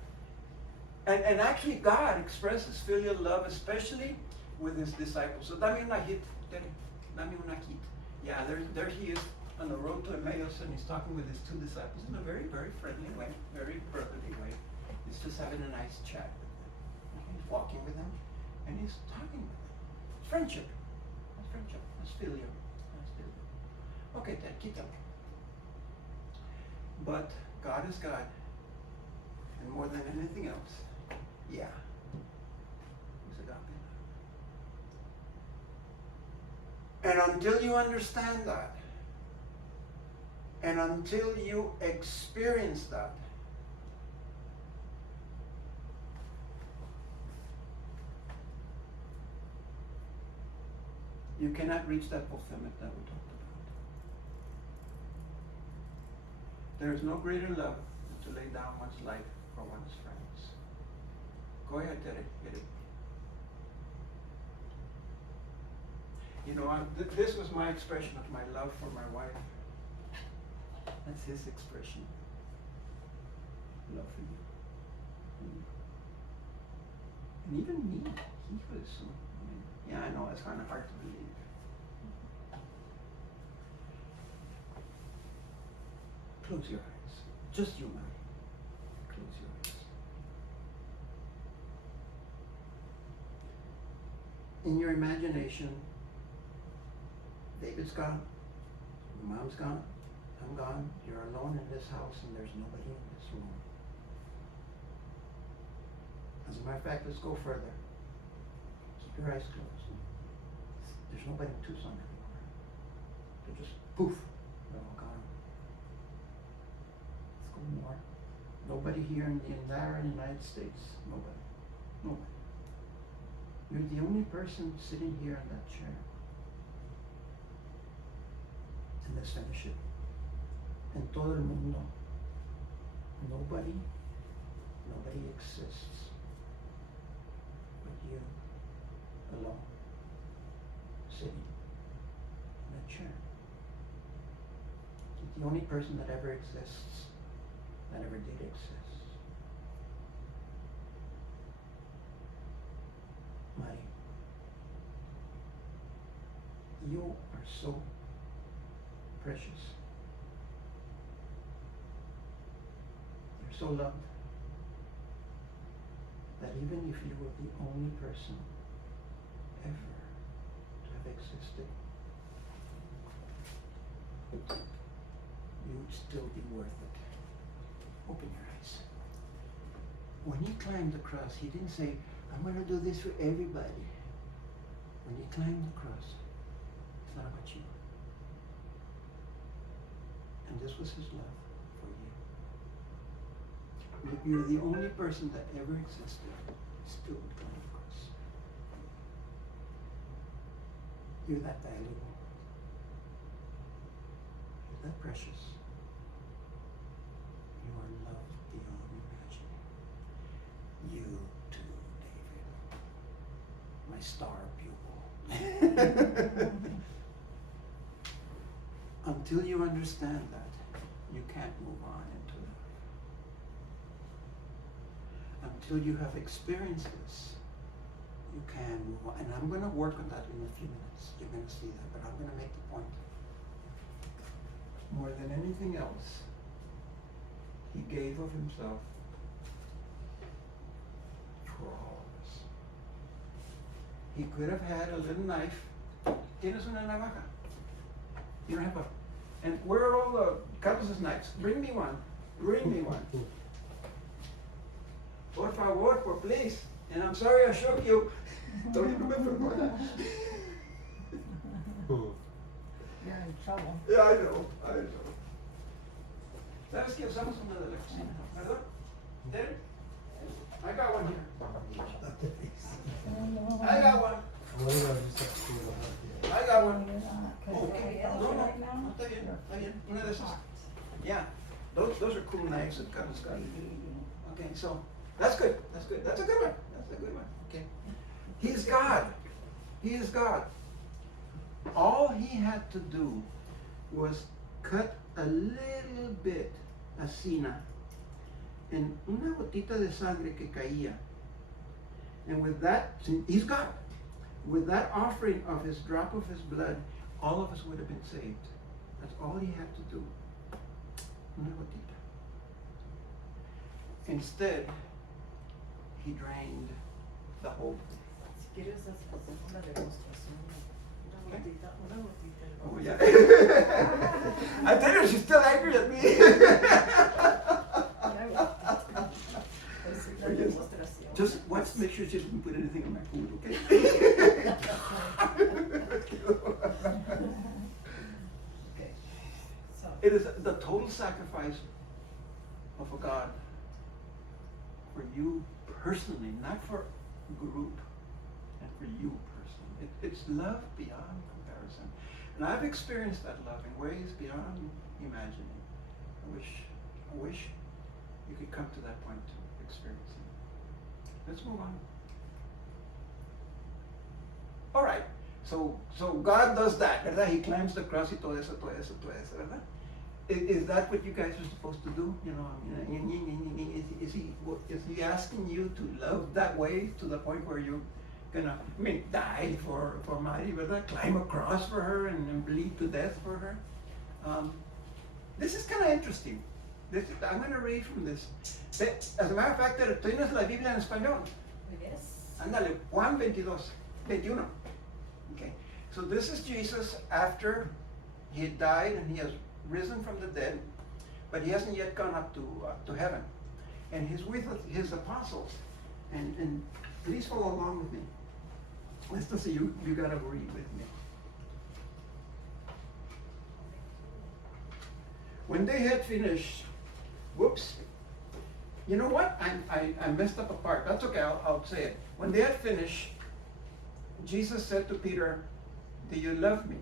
And actually, God expresses filial love, especially with his disciples. So dame una hit, Terry. Dame una hit. Yeah, there he is on the road to Emmaus, and he's talking with his two disciples in a very, very friendly way, very brotherly way. He's just having a nice chat with them. He's walking with them, and he's talking with them. Friendship. That's friendship. That's filial. That's filial. Okay, Ted, keep going. But God is God. And more than anything else, yeah, he's agape love. And until you understand that, and until you experience that, you cannot reach that fulfillment that we talked about. There is no greater love than to lay down one's life for one's friends. Go ahead, Terry, get it. You know, this was my expression of my love for my wife. That's his expression. Love for you. And even me, he was, yeah, I know, it's kind of hard to believe. Close your eyes. Just you, man. Close your eyes. In your imagination, David's gone, Mom's gone, I'm gone, you're alone in this house, and there's nobody in this room. As a matter of fact, let's go further. Keep your eyes closed. There's nobody in Tucson anymore. They're just poof, they're all gone. Let's go more. Nobody here in the entire United States. Nobody. Nobody. You're the only person sitting here in that chair. And let's finish it. En todo el mundo, nobody exists but you alone, sitting in that chair. You're the only person that ever exists, that ever did exist. You are so precious. You're so loved that even if you were the only person ever to have existed, you would still be worth it. Open your eyes. When he climbed the cross, he didn't say, I'm going to do this for everybody. When he climbed the cross, it's not about you. And this was his love for you. If you're the only person that ever existed, still would climb the cross. You're that valuable. You're that precious. You are loved beyond imagining. You too, David. My star pupil. Until you understand that, you can't move on into life. Until you have experienced this, you can move on. And I'm going to work on that in a few minutes. You're going to see that, but I'm going to make the point. More than anything else, he gave of himself for all of us. He could have had a little knife. Tienes una navaja? You don't have a... And where are all the Carlos's knives? Bring me one. Bring me one. Por favor, please. And I'm sorry I shook you. Don't even remember that. You're in trouble. Yeah, I know. ¿Sabes que usamos una de la cocina? ¿Verdad? There? I got one here. I got one. I got one. Okay. No, está bien. Una de esas. Yeah. Those are cool knives that Carlos got. Okay, so that's good. That's a good one. Okay. He's God. He is God. All he had to do was cut a little bit, asina, and una gotita de sangre que caía. And with that, he's God. With that offering of his drop of his blood, all of us would have been saved. That's all he had to do. Una gotita. Instead, he drained the whole thing. Si quieres hacer una demostración, una gotita. Oh yeah. I tell you, she's still angry at me. Just watch, make sure she doesn't put anything in my food, okay? Okay. It is the total sacrifice of a God for you personally, not for a group, and for you personally. It's love beyond comparison. And I've experienced that love in ways beyond imagining. I wish you could come to that point to experience it. Let's move on. All right. So God does that, ¿verdad? He climbs the cross y todo eso, ¿verdad? Is that what you guys are supposed to do? You know, is he asking you to love that way to the point where you're gonna, die for Mari, ¿verdad? Climb across for her and bleed to death for her? This is kind of interesting. I'm going to read from this. As a matter of fact, ¿tienes la Biblia en español? Yes. Ándale, Juan 21. Okay, so this is Jesus after he had died and he has risen from the dead, but he hasn't yet gone up to heaven. And he's with his apostles. And please follow along with me. Let's see, you got to read with me. When they had finished, whoops. You know what? I messed up a part. That's okay, I'll say it. When they had finished, Jesus said to Peter, "Do you love me?"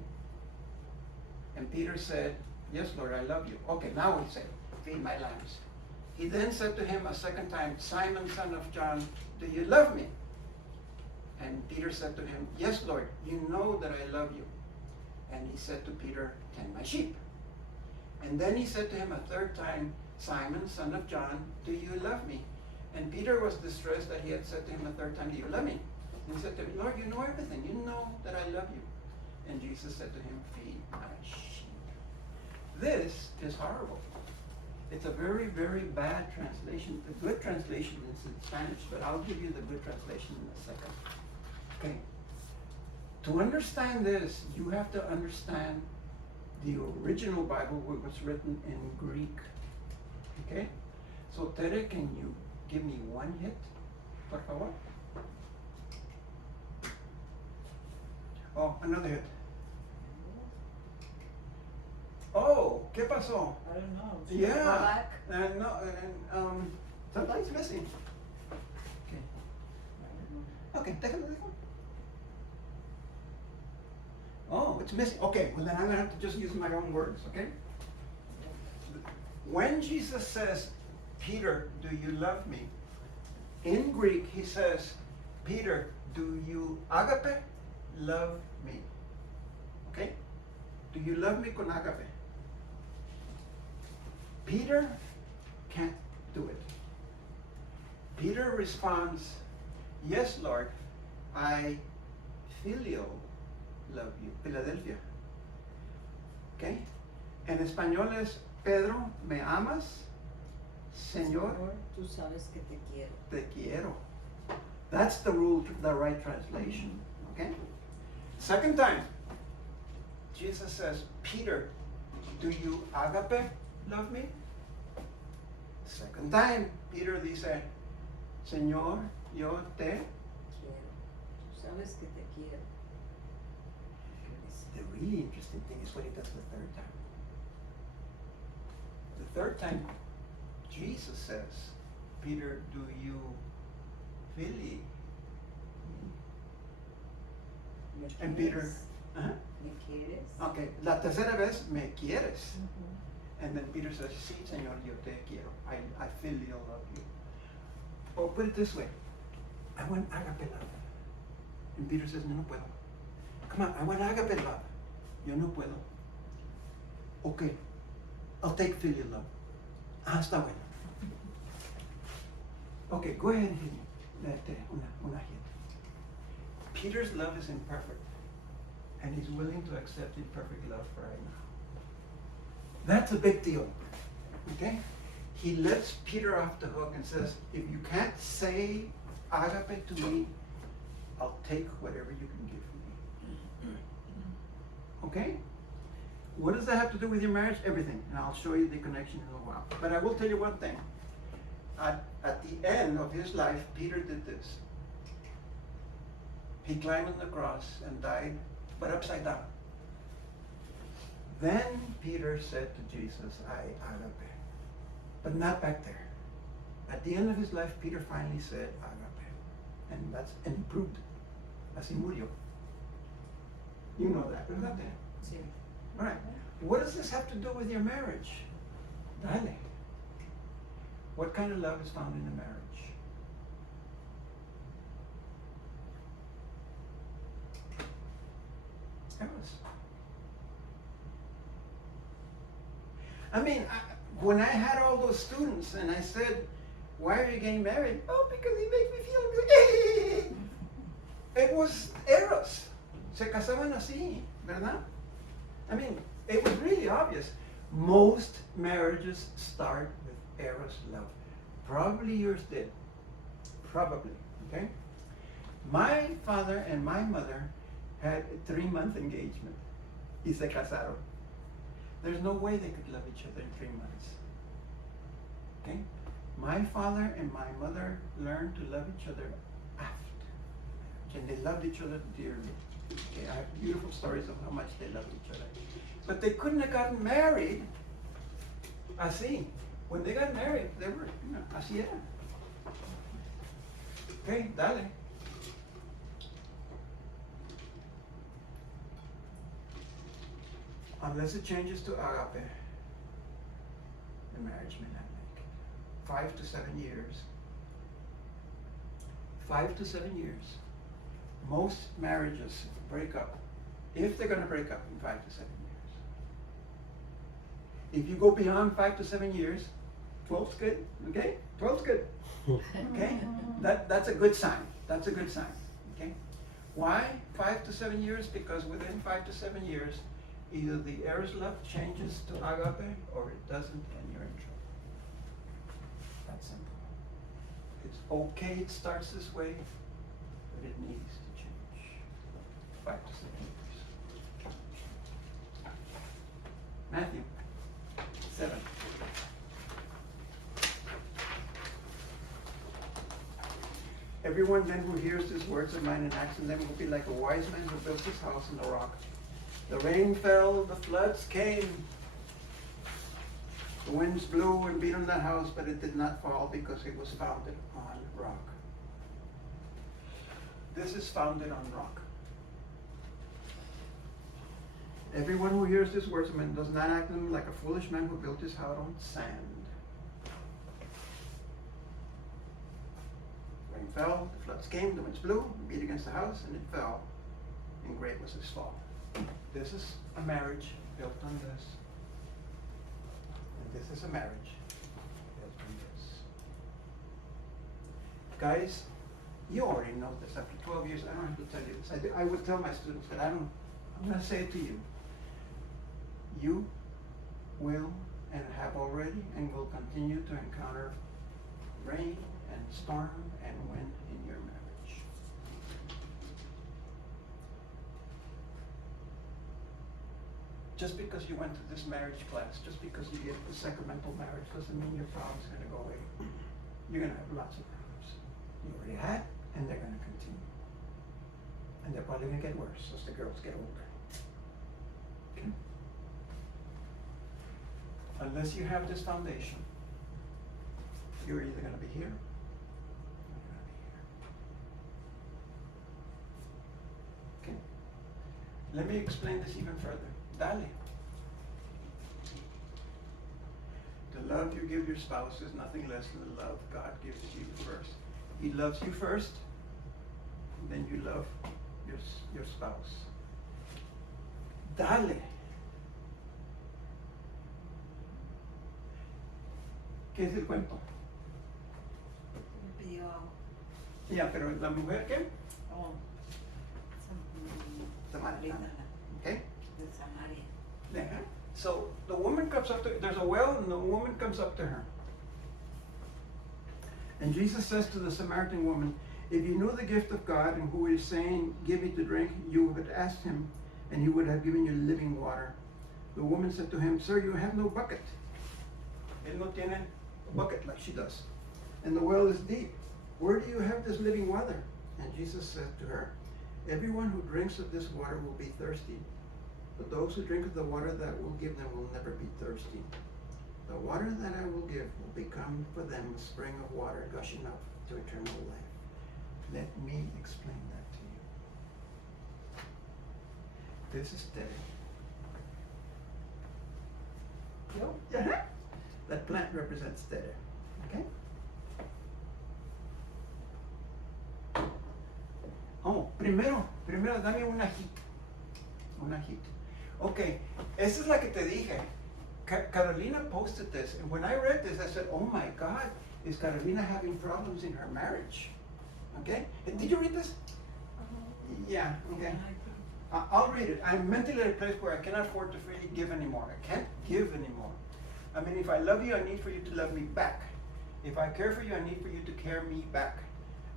And Peter said, "Yes, Lord, I love you." Okay, now he said, "Feed my lambs." He then said to him a second time, "Simon, son of John, do you love me?" And Peter said to him, "Yes, Lord, you know that I love you." And he said to Peter, "Tend my sheep." And then he said to him a third time, "Simon, son of John, do you love me?" And Peter was distressed that he had said to him a third time, "Do you love me?" And he said to him, "Lord, you know everything. You know that I love you." And Jesus said to him, feed my sheep. This is horrible. It's a very, very bad translation. The good translation is in Spanish, but I'll give you the good translation in a second. Okay. To understand this, you have to understand the original Bible, which was written in Greek. Okay? So, Tere, can you give me one hit, por favor? Oh, another hit. Oh, ¿qué pasó? I don't know. Go Yeah. back. And no, and something's missing. Okay. Okay, déjalo. Oh, it's missing. Okay, well then I'm gonna have to just use my own words, okay? When Jesus says, Peter, do you love me? In Greek, he says, Peter, do you agape love me? Okay? Do you love me con agape? Peter can't do it. Peter responds, yes, Lord, I filial love you. Philadelphia. Okay? En español es, Pedro, ¿me amas? Señor, Señor, tú sabes que te quiero. te quiero. That's the rule, the right translation. Okay? Second time, Jesus says, Peter, do you agape love me? Second time, Peter dice, Señor, yo te. Quiero. Tú sabes que te quiero. The really interesting thing is what he does the third time. The third time, Jesus says, Peter, do you really? ¿Me And quieres? Peter, uh-huh. ¿Me quieres? Okay, la tercera vez, me quieres. Ujú. And then Peter says, sí, Señor, yo te quiero. I filial love you. Or put it this way, I want agape love. And Peter says, no puedo. Come on, I want agape love. Yo no puedo. Okay, I'll take filial love. Ah, está bueno. Okay, go ahead and hit me. Una hit. Peter's love is imperfect, and he's willing to accept imperfect love for right now. That's a big deal. Okay? He lets Peter off the hook and says, if you can't say agape to me, I'll take whatever you can give me. Okay? What does that have to do with your marriage? Everything. And I'll show you the connection in a while. But I will tell you one thing. At the end of his life, Peter did this. He climbed on the cross and died, but upside down. Then Peter said to Jesus, I agape. But not back there. At the end of his life, Peter finally said agape. And he proved it. Así murió. You know that, ¿verdad? Sí. All right. What does this have to do with your marriage? Dale. What kind of love is found in a marriage? Eros. I mean, when I had all those students and I said, why are you getting married? Oh, because he makes me feel good. It was Eros. Se casaban así, ¿verdad? I mean, it was really obvious. Most marriages start with Eros love. Probably yours did. Probably, okay? My father and my mother had a 3-month engagement. Y se casaron. There's no way they could love each other in 3 months. Okay? My father and my mother learned to love each other after. And they loved each other dearly. Okay, I have beautiful stories of how much they loved each other. But they couldn't have gotten married así. When they got married, they were, así era. Okay, dale. Unless it changes to agape, the marriage may not make it. 5 to 7 years. 5 to 7 years. Most marriages break up, if they're going to break up, in 5 to 7 years. If you go beyond 5 to 7 years, 12's good, okay? 12's good, okay? That's a good sign. That's a good sign, okay? Why 5 to 7 years? Because within 5 to 7 years, either the eros love changes to agape or it doesn't, and you're in trouble. That's simple. It's okay it starts this way, but it needs to change. 5 to 7 years. Matthew 7. Everyone then who hears these words of mine and acts on them will be like a wise man who built his house on the rock. The rain fell, the floods came. The winds blew and beat on the house, but it did not fall because it was founded on rock. This is founded on rock. Everyone who hears these words of mine does not act on them like a foolish man who built his house on sand. Rain fell, the floods came, the winds blew, beat against the house, and it fell, and great was its fall. This is a marriage built on this, and this is a marriage built on this. Guys, you already know this. After 12 years, I don't have to tell you this. I would tell my students, but I'm going to say it to you. You will and have already and will continue to encounter rain and storm and wind in your marriage. Just because you went to this marriage class, just because you get the sacramental marriage, doesn't mean your problem's going to go away. You're going to have lots of problems. You already had, and they're going to continue. And they're probably going to get worse as the girls get older. Okay? Unless you have this foundation, you're either going to be here or you're going to be here. Okay? Let me explain this even further. Dale. The love you give your spouse is nothing less than the love God gives you first. He loves you first, and then you love your spouse. Dale. ¿Qué es el cuento? Me pidió Ya, pero la mujer, ¿qué? oh, Samaritana. Okay? de Samaria. Yeah. So the woman comes up to, there's a well, and the woman comes up to her. And Jesus says to the Samaritan woman, if you knew the gift of God and who is saying, give me to drink, you would have asked him, and he would have given you living water. The woman said to him, sir, you have no bucket. Él no tiene a bucket like she does. And the well is deep. Where do you have this living water? And Jesus said to her, everyone who drinks of this water will be thirsty. But those who drink of the water that I will give them will never be thirsty. The water that I will give will become for them a spring of water gushing up to eternal life. Let me explain that to you. This is steady. No? Yeah. That plant represents steady. Okay? Oh, primero dame un ajito. Un ajito. Okay, esa es la que te dije. Carolina posted this, and when I read this, I said, oh my God, is Carolina having problems in her marriage? Okay? Did you read this? Yeah, okay. I'll read it. I'm mentally at a place where I cannot afford to freely give anymore. I can't give anymore. I mean, if I love you, I need for you to love me back. If I care for you, I need for you to care me back.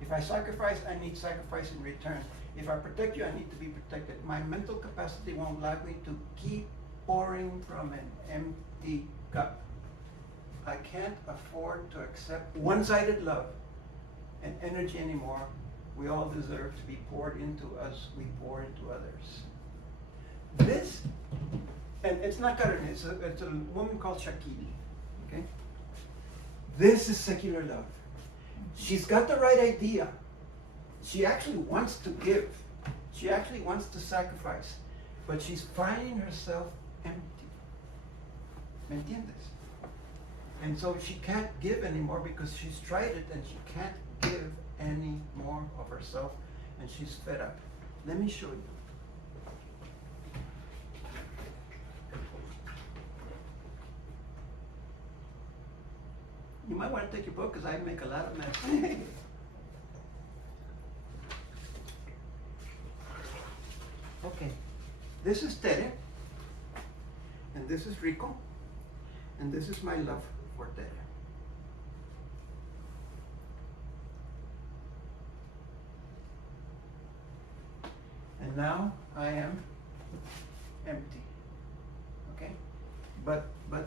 If I sacrifice, I need sacrifice in return. If I protect you, I need to be protected. My mental capacity won't allow me to keep pouring from an empty cup. I can't afford to accept one-sided love and energy anymore. We all deserve to be poured into us. We pour into others. This, and it's not Karen, it's a woman called Shakili. Okay? This is secular love. She's got the right idea. She actually wants to give. She actually wants to sacrifice. But she's finding herself empty. ¿Me entiendes? And so she can't give anymore because she's tried it and she can't give any more of herself and she's fed up. Let me show you. You might want to take your book because I make a lot of mess. Okay. This is Tere. And this is Rico. And this is my love for Tere. And now I am empty. Okay? But, I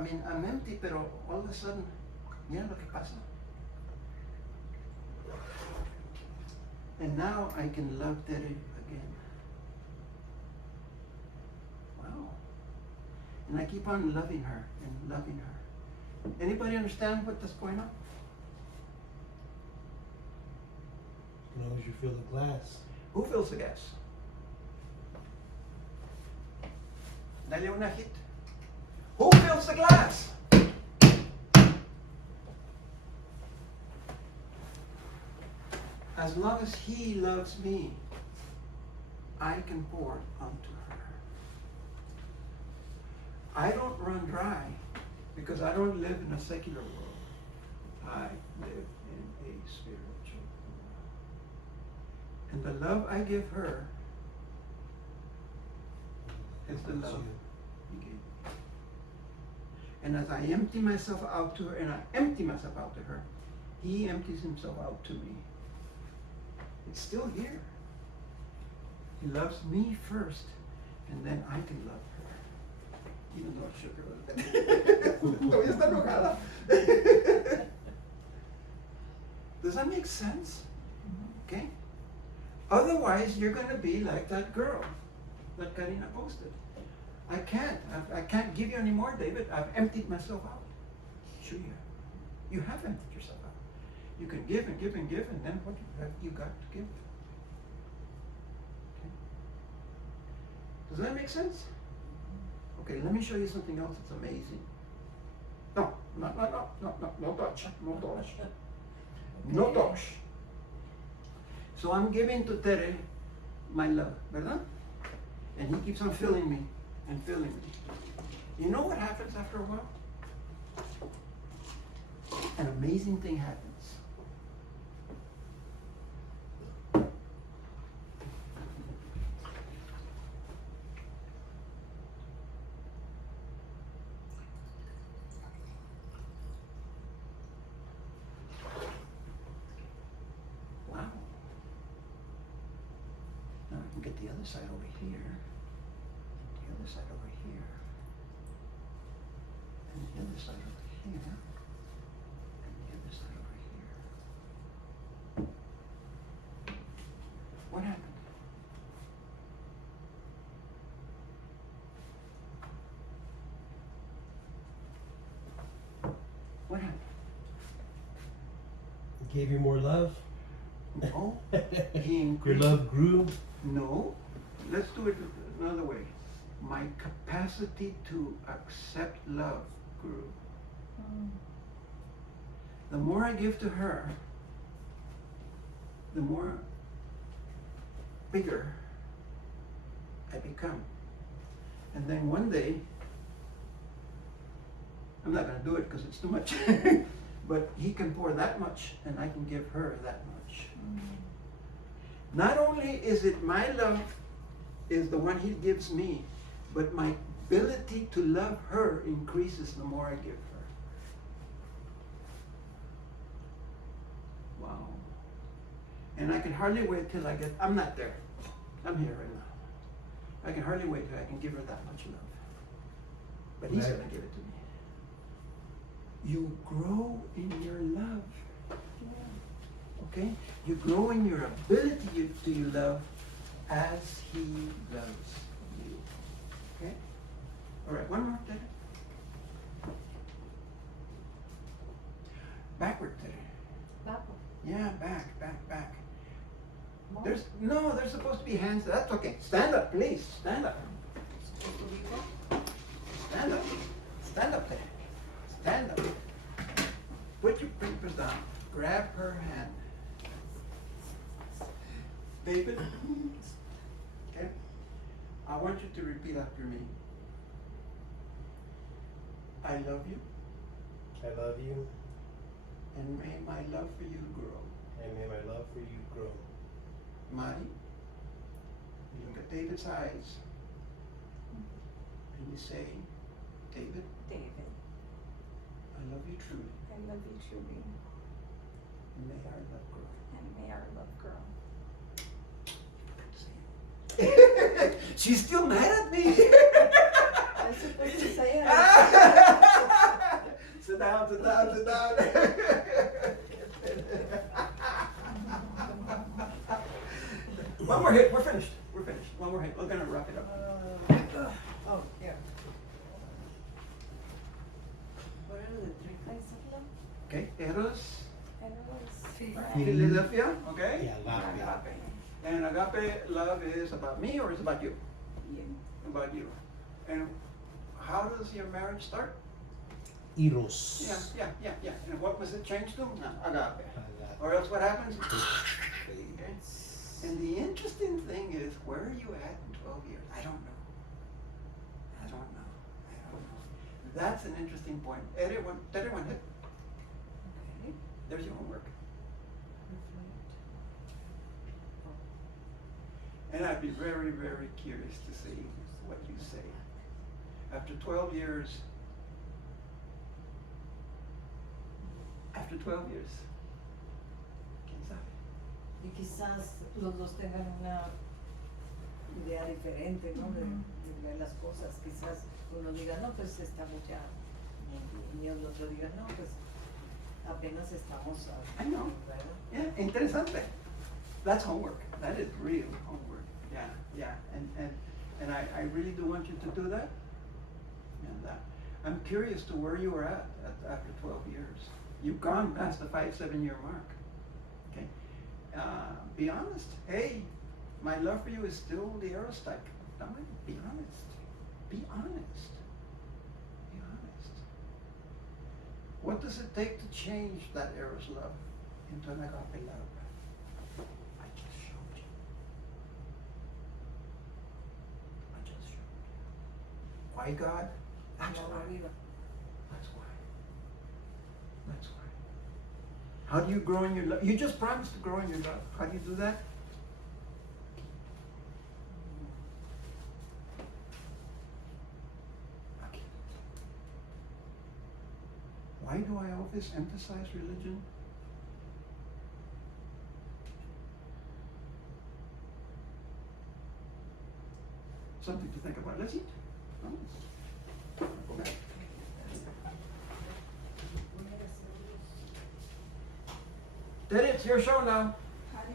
mean, I'm empty, pero all of a sudden, mira lo que pasa. And now I can love Tere again. Wow. And I keep on loving her and loving her. Anybody understand what is going on? As long as you fill the glass. Who fills the gas? Dale una hit. Who fills the glass? As long as he loves me, I can pour onto her. I don't run dry because I don't live in a secular world. I live in a spiritual world. And the love I give her is the love he gave me. And as I empty myself out to her, and I empty myself out to her, he empties himself out to me. It's still here. He loves me first, and then I can love her. Even though I shook her a little bit. Todavía está enojada. Does that make sense? Okay? Otherwise, you're going to be like that girl that Karina posted. I can't give you any more, David. I've emptied myself out. Sure you have. You have emptied yourself out. You can give and give and give, and then what have you got to give? Okay. Does that make sense? Okay, let me show you something else that's amazing. No touch. No touch. So I'm giving to Tere my love, ¿verdad? And he keeps on filling me and filling me. You know what happens after a while? An amazing thing happens. Wow. Now I can get the other side over here. The other side over here. And the other side over here. And the other side over here. What happened? What happened? Gave you more love. No. He Your increased. love grew. No. Let's do it another way. My capacity to accept love grew. The more I give to her, the more bigger I become. And then one day, I'm not going to do it because it's too much, but he can pour that much and I can give her that much. Not only is it my love is the one he gives me, but my ability to love her increases the more I give her. Wow. And I can hardly wait till I'm not there. I'm here right now. I can hardly wait till I can give her that much love. But he's Right. going to give it to me. You grow in your love. Okay? You grow in your ability to love as he loves you. Okay? All right, one more thing. Backward today. Yeah, back. There's supposed to be hands. That's okay. Stand up, please. Stand up. Stand up. Stand up there. Stand up. Put your papers down. Grab her hand. David, okay? I want you to repeat after me. I love you, I love you, And may my love for you grow. And may my love for you grow. Mari, you look at David's eyes and you say, David, David, I love you truly. I love you truly, And may our love grow. and may our love grow. She's still mad at me. I was supposed to say it. Sit down, sit down, sit down. One more hit, we're finished. We're finished. One more hit. We're gonna wrap it up. Oh, yeah. What are the three kinds of love? Okay, Eros, Eros, Philadelphia, okay? Yeah, agape. And agape love is about me or is about you? you. About you. And how does your marriage start? Eros. Yeah. And what was it changed to? No, agape. Agape. Or else what happens? Okay. And the interesting thing is, where are you at in 12 years? I don't know. That's an interesting point. Everyone hit. Okay. There's your homework. And I'd be very, very curious to see what you say. After 12 years, ¿quién sabe? Y quizás los dos tengan una idea diferente, ¿no? De ver las cosas. Quizás uno diga, no, pues estamos ya. Y el otro diga, no, pues apenas estamos. I know. ¿Verdad? Yeah, interesante. That's homework. That is real homework. Yeah. And I really do want you to do that. And I'm curious to where you were at after 12 years. You've gone past the 5-7 year mark. Okay. Be honest. Hey, my love for you is still the Eros type. Be honest. Be honest. Be honest. What does it take to change that Eros love into an agape love? I just showed you. Why God? That's Amor why. arriba. That's why. How do you grow in your love? You just promised to grow in your love. How do you do that? Okay. Why do I always emphasize religion? Something to think about. Let's eat. No? Okay. Did it? It's your show now. Party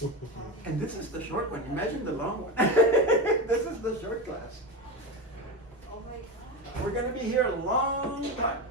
time. And this is the short one. Imagine the long one. This is the short class. Oh my God. We're going to be here a long time.